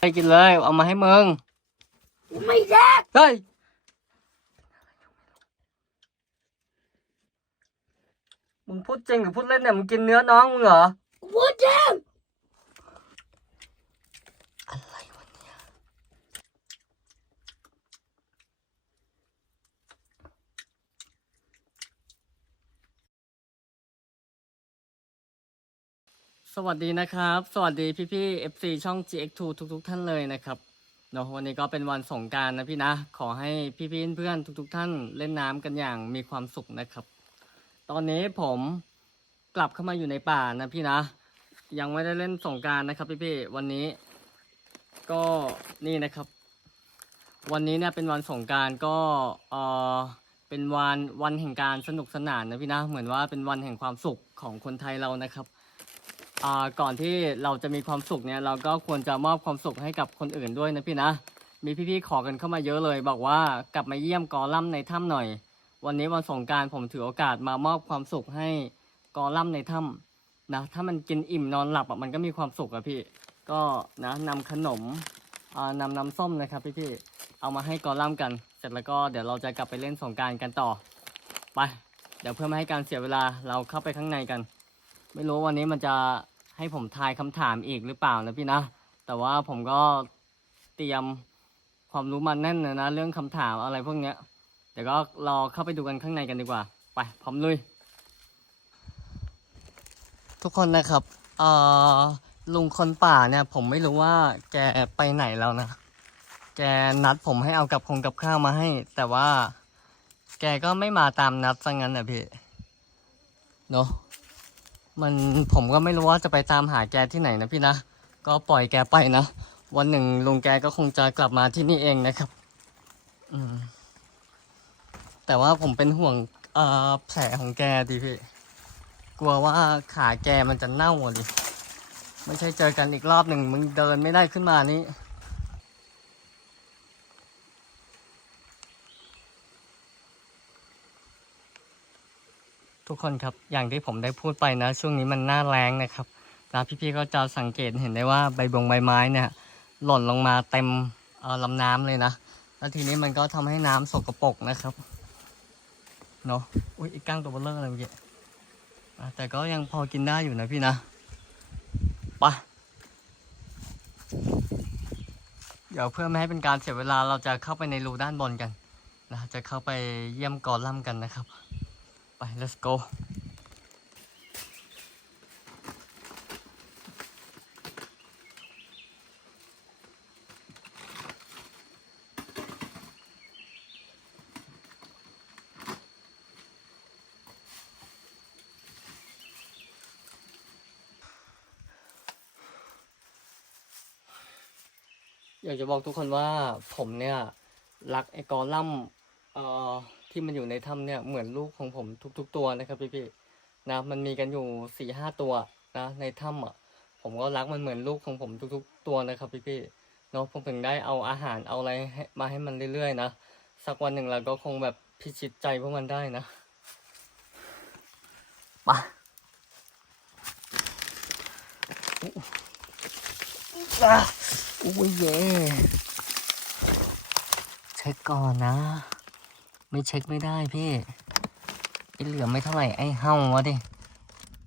ไปกินเลย เอามาให้มึงกูไม่แดกเฮ้ยมึงพูดจริงหรือพูดเล่นเนี่ยมึงกินเนื้อน้องมึงเหรอ กูพูดจริง อะไรวะเนี่ย สวัสดีนะครับ สวัสดีพี่พี่ FC ช่อง GX2 ทุกๆท่านเลยนะครับเนาะวันนี้ก็เป็นวันสงการนะพี่นะ ขอให้พี่พี่เพื่อนทุกๆท่านเล่นน้ำกันอย่างมีความสุขนะครับ ตอนนี้ผมกลับเข้ามาอยู่ในป่านะพี่นะ ยังไม่ได้เล่นสงการนะครับพี่พี่วันนี้ ก็นี่นะครับ วันนี้เนี่ยเป็นวันสงการก็เออเป็นวันวันแห่งการสนุกสนานนะพี่นะ เหมือนว่าเป็นวันแห่งความสุขของคนไทยเรานะครับ อ่าก่อนที่เราจะมีความสุขเนี่ยเราก็ควรจะมอบความสุขให้กับคนอื่นด้วยนะพี่นะ มีพี่ๆขอกันเข้ามาเยอะเลย บอกว่ากลับมาเยี่ยมกอลัมน์ในถ้ำหน่อย วันนี้วันสงกรารผมถือโอกาสมามอบความสุขให้กอลัมน์ในถ้ำนะถ้ามันกินอิ่มนอนหลับอะมันก็มีความสุขอะพี่ ก็นะนำขนมอ่านำน้ำส้มนะครับพี่ๆเอามาให้กอลัมน์กัน เสร็จแล้วก็เดี๋ยวเราจะกลับไปเล่นสงกรารกันต่อไปเดี๋ยวเพื่อไม่ให้การเสียเวลาเราเข้าไปข้างในกัน ไม่รู้วันนี้มันจะ ให้ผมทายคำถามอีกหรือเปล่านะพี่นะ แต่ว่าผมก็เตรียมความรู้มาแน่นเลยนะเรื่องคำถามอะไรพวกเนี้ยเดี๋ยวก็รอเข้าไปดูกันข้างในกันดีกว่า ไปพร้อมลุย ทุกคนนะครับเอ่อลุงคนป่าเนี่ย ผมไม่รู้ว่าแกไปไหนแล้วนะ แกนัดผมให้เอากับคงกับข้าวมาให้ แต่ว่า แกก็ไม่มาตามนัดซะงั้นนะพี่เนาะ มันผมก็ไม่รู้ว่าจะไปตามหาแกที่ไหนนะพี่นะ ก็ปล่อยแกไปนะ วันหนึ่งลุงแกก็คงจะกลับมาที่นี่เองนะครับ อืม แต่ว่าผมเป็นห่วงเอ่อแผลของแกดิพี่ กลัวว่าขาแกมันจะเน่าอะดิ ไม่ใช่เจอกันอีกรอบหนึ่งมึงเดินไม่ได้ขึ้นมานี่ ทุกคนครับอย่างที่ผมได้พูดไปนะ ช่วงนี้มันหน้าแรงนะครับนะพี่ๆก็จะสังเกตเห็นได้ว่าใบบงใบไม้เนี่ยหล่นลงมาเต็มลำน้ำเลยนะแล้วทีนี้มันก็ทำให้น้ำสกปรกนะครับเนาะอุ้ยอีกก้างตัวเบลเลอร์อะไรเมื่อกี้อะแต่ก็ยังพอกินได้อยู่นะพี่นะไปะเดี๋ยวเพื่อไม่ให้เป็นการเสียเวลาเราจะเข้าไปในรูด้านบนกันนะจะเข้าไปเยี่ยมกอลัมกันนะครับ ไป let's go อยากจะบอกทุกคนว่าผมเนี่ย รักไอ้กอลัมเอ่อ ที่มันอยู่ในถ้ำเนี่ยเหมือนลูกของผมทุก ๆ ตัวนะครับพี่ๆนะมันมีกันอยู่สี่ห้าตัวนะในถ้ำอะผมก็รักมันเหมือนลูกของผมทุก ๆ ตัวนะครับพี่ๆเนาะผมถึงได้เอาอาหารเอาอะไรมาให้มันเรื่อยๆนะสักวันหนึ่งเราก็คงแบบพิชิตใจพวกมันได้นะไปอะโอ้ยเย่เช็คก่อนนะ ไม่เช็คไม่ได้พี่ไอเหลือไม่เท่าไหร่ไอเห่าวะดิ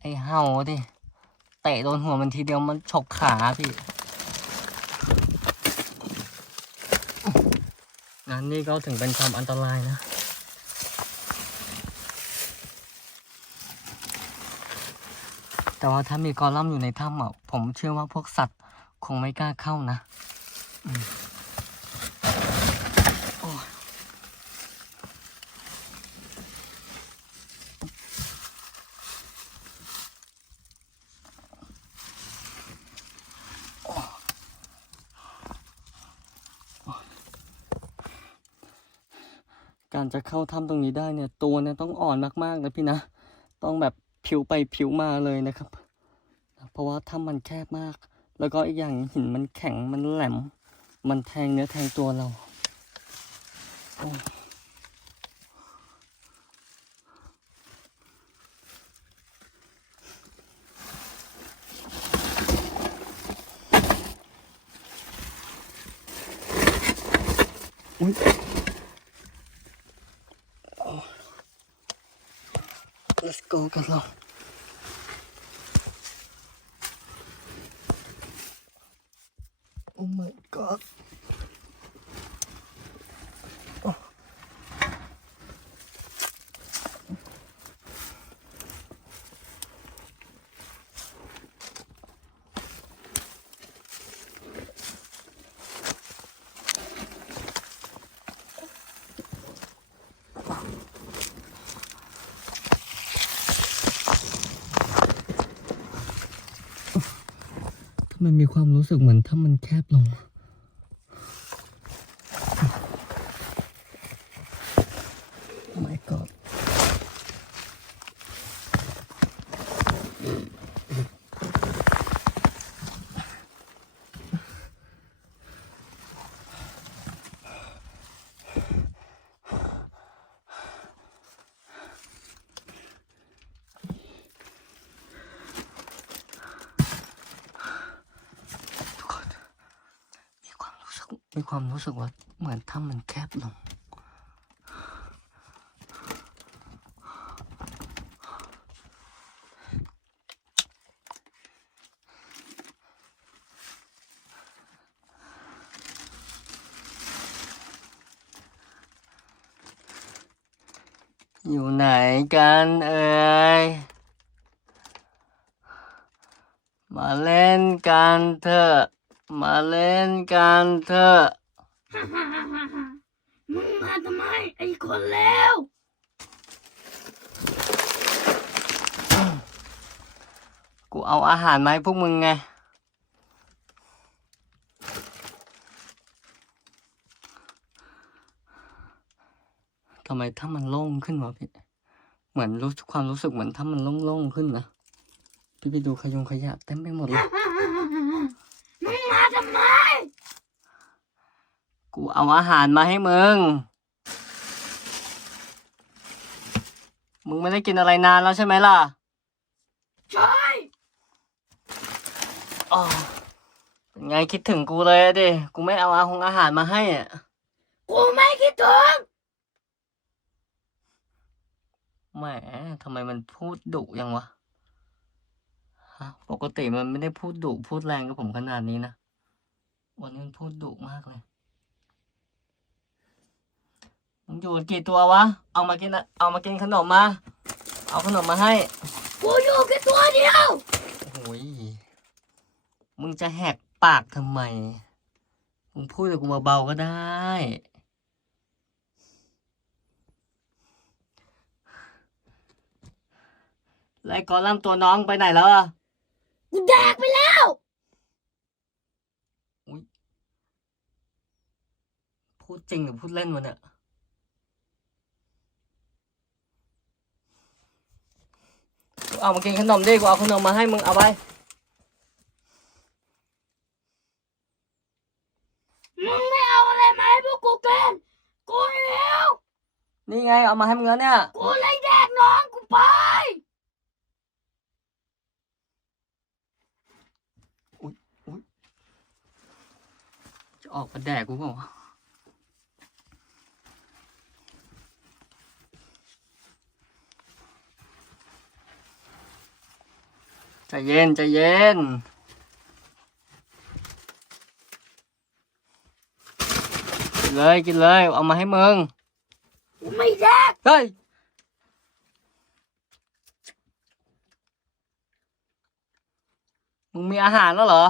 ไอเห่าวะดิเตะโดนหัวมันทีเดียวมันฉกขาพี่งานนี้ก็ถึงเป็นความอันตรายนะแต่ว่าถ้ามีกอลัมอยู่ในถ้ำอะผมเชื่อว่าพวกสัตว์คงไม่กล้าเข้านะ การจะเข้าถ้ำตรงนี้ได้เนี่ย ตัวเนี่ยต้องอ่อนมากๆนะพี่นะ ต้องแบบผิวไปผิวมาเลยนะครับ เพราะว่าถ้ำมันแคบมาก แล้วก็อีกอย่างหินมันแข็งมันแหลม มันแทงเนื้อแทงตัวเราโอ้ let's go กันเรา oh my god มันมีความรู้สึกเหมือนถ้ามันแคบลง Oh my god ทุกคนมีความรู้สึก มีความรู้สึกว่าเหมือนถ้ามันแคบลง อยู่ไหนกันเอ่ยมาเล่นกันเถอะ มาเล่นกันเถอะ มึงมาทำไมไอ้คนเลวกูเอาอาหารมาให้พวกมึงไง ทำไมถ้ามันโล่งขึ้นวะพี่ เหมือนรู้ความรู้สึกเหมือนถ้ามันโล่งๆขึ้นนะ พี่ไปดูขยงขยะเต็มไปหมดเลย มึงมาทำไม กูเอาอาหารมาให้มึง มึงไม่ได้กินอะไรนานแล้วใช่ไหมล่ะ ใช่อ๋อเป็นไงคิดถึงกูเลยอะดิ กูไม่เอาอาหงอาหารมาให้อะกูไม่คิดถึง แหมทำไมมันพูดดุยังวะฮะปกติมันไม่ได้พูดดุพูดแรงกับผมขนาดนี้นะ วันนี้มันพูดดุมากเลย มึงอยู่กันกี่ตัววะ เอามากินอะเอามากินขนมมา เอาขนมมาให้ กูอยู่แค่ตัวเดียวโอ้ย มึงจะแหกปากทำไม มึงพูดกับกูเบาๆก็ได้แล้วไอ้กอลัมน์ตัวน้องไปไหนแล้วอะกูแดกไปแล้วพูดจริงหรือพูดเล่นวะเนี่ย เอามากินขนมดิกูเอาขนมมาให้มึงเอาไปมึงไม่เอาอะไรมาให้พวกกูกินกูเร็วนี่ไงเอามาให้มึงแล้วเนี่ย กูเลยแดกน้องกูไป จะออกมาแดกกูเปล่าวะ ใจเย็นใจเย็น กินเลยกินเลย เอามาให้มึงกูไม่แดกเฮ้ย มึงมีอาหารแล้วเหรอ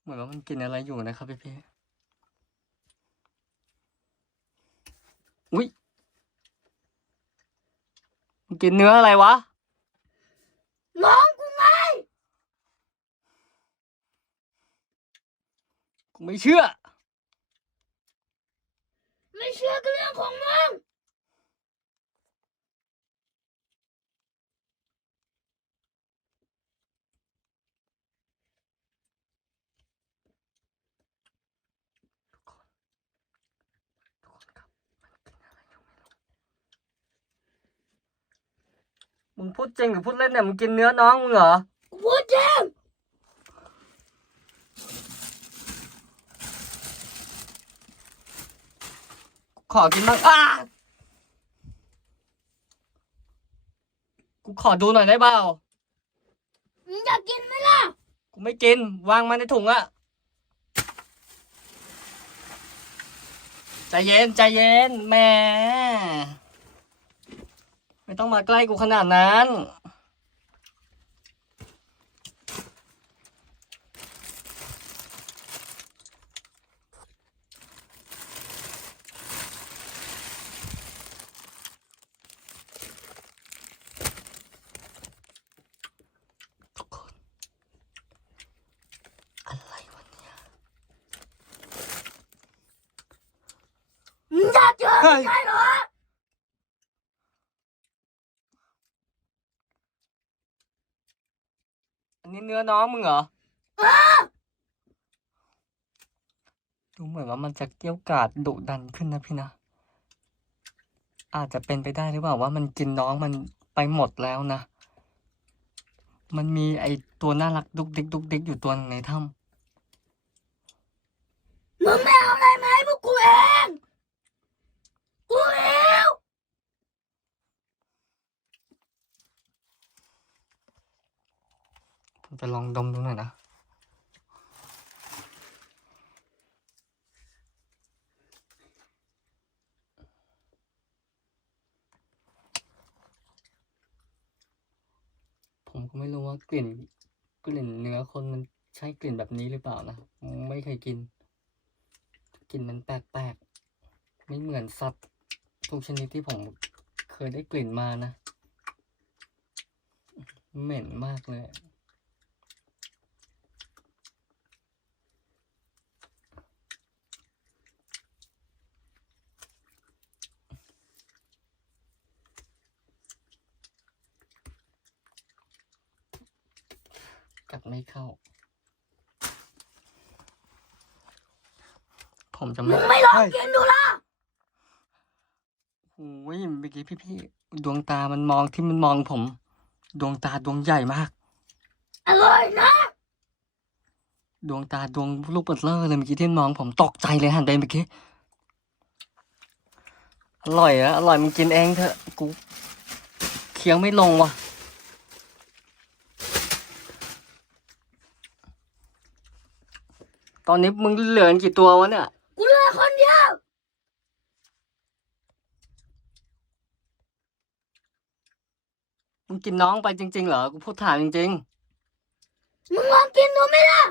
เหมือนว่ามันกินอะไรอยู่นะครับพี่พี่อุ้ยมันกินเนื้ออะไรวะ น้องกูไง กูไม่เชื่อ ไม่เชื่อก็เรื่องของมึง ทุกคนครับ มันกินอะไรอยู่ไม่รู้ มึงพูดจริงหรือพูดเล่นเนี่ยมึงกินเนื้อน้องมึงเหรอกูพูดจริงขอกินบ้างอ้ากูขอดูหน่อยได้เปล่ามึงอยากกินไหมล่ะ กูไม่กิน วางมาในถุงอะใจเย็นใจเย็นแหม่ ไม่ต้องมาใกล้กูขนาดนั้นทุกคนอะไรวะเนี่ย มึง อยากเจอเฮ้ยใช่เหรออันนี้เนื้อน้องมึงเหรอเออดูเหมือนว่ามันจะเกรี้ยวกราดดุดันขึ้นนะพี่นะ อาจจะเป็นไปได้หรือเปล่าว่ามันกินน้องมันไปหมดแล้วนะ มันมีไอตัวน่ารักดุกดิกดุกดิกอยู่ตัวหนึงในถ้มึงไม่เอาอะไรมาให้พวกกูเอง กูหิวำผม จะลองดมดูหน่อยนะผมก็ไม่รู้ว่ากลิ่นกลิ่นเนื้อคนมันใช่กลิ่นแบบนี้หรือเปล่านะไม่เคยกินกลิ่นมันแปลกๆไม่เหมือนสัตว์ทุกชนิดที่ผมเคยได้กลิ่นมานะ เหม็นมากเลย กัดไม่เข้า ผมจะมึไม่งไม่ลองเฮ้ยกินดูล่ะโอ้ยเมื่อกี้พี่ๆดวงตามันมองที่มันมองผม ดวงตาดวงใหญ่มาก อร่อยนะ ดวงตาดวงลูกเบลเลอร์เลยเมื่อกี้ที่มันมองผมตกใจเลยหันไปเมื่อกี้อร่อยอะอร่อยมึงกินเองเถอะกูเคี้ยวไม่ลงว่ะ ตอนนี้มึงเหลือกี่ตัววะเนี่ย กูเหลือคนเดียวมึงกินน้องไปจริง ๆ เหรอ กูพูดถามจริงมึงลองกินดูไหมล่ะ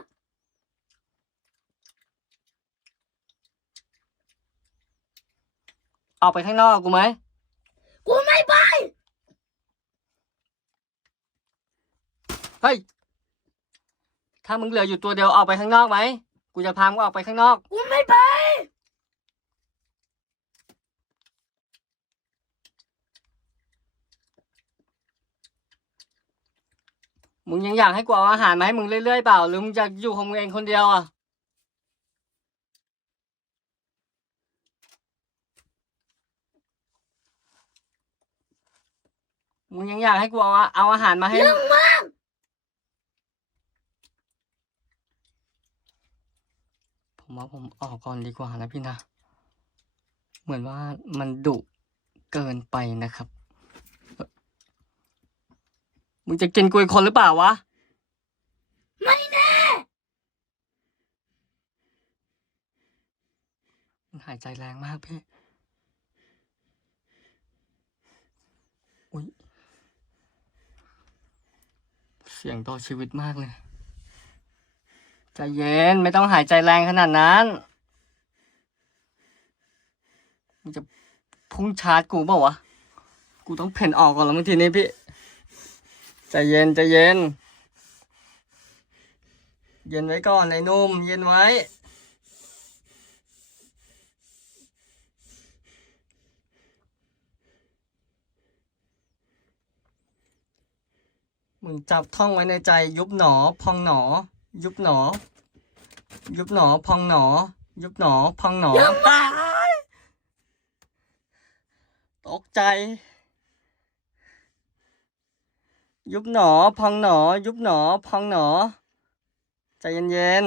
ๆเอาไปข้างนอกกูไหม กูไม่ไป เฮ้ย ถ้ามึงเหลืออยู่ตัวเดียวออกไปข้างนอกไหม กูจะพามึงออกไปข้างนอก กูไม่ไป มึงยังอยากให้กูเอาอาหารมาให้มึงเรื่อยๆเปล่า หรือมึงจะอยู่ของมึงเองคนเดียวอะ มึงยังอยากให้กูเอาเอาอาหารมาให้ เรื่องมาก ผมว่าผมออกก่อนดีกว่านะพี่นะ เหมือนว่ามันดุเกินไปนะครับ มึงจะกินกูอีกคนหรือเปล่าวะ ไม่แน่มันหายใจแรงมากพี่ อุ้ย เสียงต่อชีวิตมากเลย ใจเย็นไม่ต้องหายใจแรงขนาดนั้นมึงจะพุ่งชาร์จกูเปล่าวะ กูต้องเพ่นออกก่อนแล้วบางทีนี้พี่ ใจเย็นใจเย็น เย็นไว้ก่อนไอ้นุ่ม เย็นไว้มึงจับท่องไว้ในใจยุบหนอ พองหนอ ยุบหนอ ยุบหนอ พองหนอ ยุบหนอ พองหนอเรื่องมากตกใจ ยุบหนอ พองหนอ ยุบหนอ พองหนอ ใจเย็น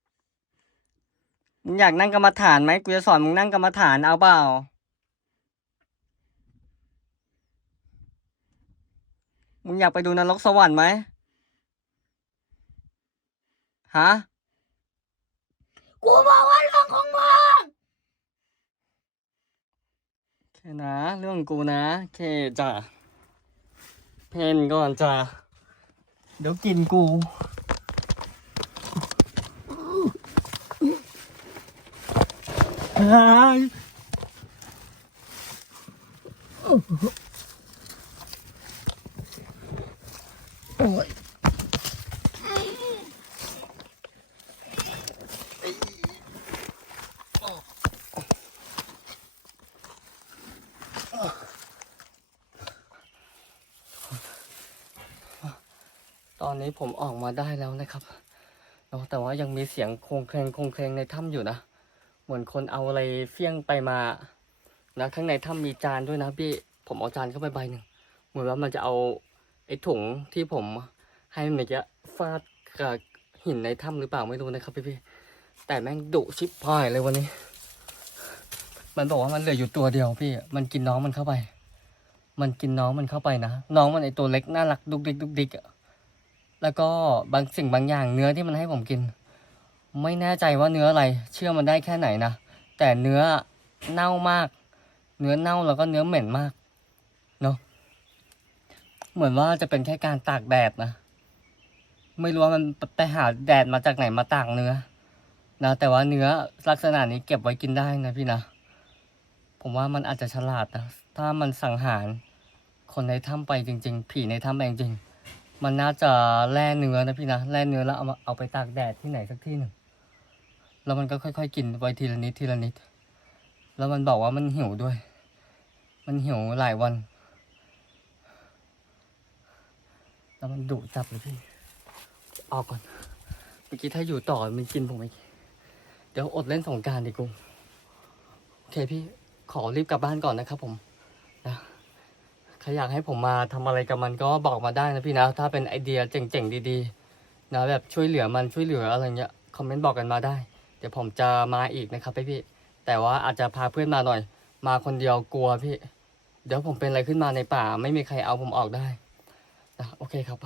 ๆมึงมึงอยากนั่งกรรมฐานไหมกูจะสอนมึงนั่งกรรมฐานเอาเปล่ามึงอยากไปดูนรกสวรรค์ไหม ฮะ กูบอกว่าเรื่องของมึงโอเคนะ เรื่องกูนะโอเคจ้ะ เพนก่อนจ้ะ เดี๋ยวกินกูเฮ้ยโอ้ยตอ นี้ผมออกมาได้แล้วนะครับเนอะแต่ว่ายังมีเสียงโครงเคลงโครงเคลงในถ้ำอยู่นะ เหมือนคนเอาอะไรเฟี้ยงไปมานะข้างในถ้ำมีจานด้วยนะพี่ผมเอาจานเข้าไปใบหนึ่งเหมือนว่ามันจะเอาไอ้ถุงที่ผมให้มื่อกี้ฟาดกับหินในถ้ำหรือเปล่าไม่รู้นะครับพี่พี่ๆแต่แม่งดุชิบหายเลยวันนี้ มันบอกว่ามันเหลืออยู่ตัวเดียวพี่ มันกินน้องมันเข้าไป มันกินน้องมันเข้าไปนะ น้องมันไอตัวเล็กน่ารักดุกดิกดุกดิกอะ แล้วก็บางสิ่งบางอย่างเนื้อที่มันให้ผมกิน ไม่แน่ใจว่าเนื้ออะไร เชื่อมันได้แค่ไหนนะ แต่เนื้อเน่ามาก เนื้อเน่าแล้วก็เนื้อเหม็นมากเนาะเหมือนว่าจะเป็นแค่การตากแดดนะไม่รู้ว่ามันไปหาแดดมาจากไหนมาตากเนื้อนะแต่ว่าเนื้อลักษณะนี้เก็บไว้กินได้นะพี่นะผมว่ามันอาจจะฉลาดนะถ้ามันสังหารคนในถ้ำไปจริง ๆ ผีในถ้ำไปจริงๆ มันน่าจะแล่เนื้อนะพี่นะแล่เนื้อแล้วเอามาเอาไปตากแดดที่ไหนสักที่หนึ่งแล้วมันก็ค่อยๆกินไปทีละนิดทีละนิด แล้วมันบอกว่ามันหิวด้วย มันหิวหลายวัน แล้วมันดุจับเลยพี่ออกก่อนเมื่อกี้ถ้าอยู่ต่อมันกินผมอีกเดี๋ยวอดเล่นสงการดิกูโอเคพี่ขอรีบกลับบ้านก่อนนะครับผมนะ ใครอยากให้ผมมาทำอะไรกับมันก็บอกมาได้นะพี่นะ ถ้าเป็นไอเดียเจ๋งๆดีๆ นะแบบช่วยเหลือมันช่วยเหลืออะไรเงี้ยคอมเมนต์บอกกันมาได้ เดี๋ยวผมจะมาอีกนะครับพี่พี่แต่ว่าอาจจะพาเพื่อนมาหน่อย มาคนเดียวกลัวพี่ เดี๋ยวผมเป็นอะไรขึ้นมาในป่า ไม่มีใครเอาผมออกได้นะโอเคครับ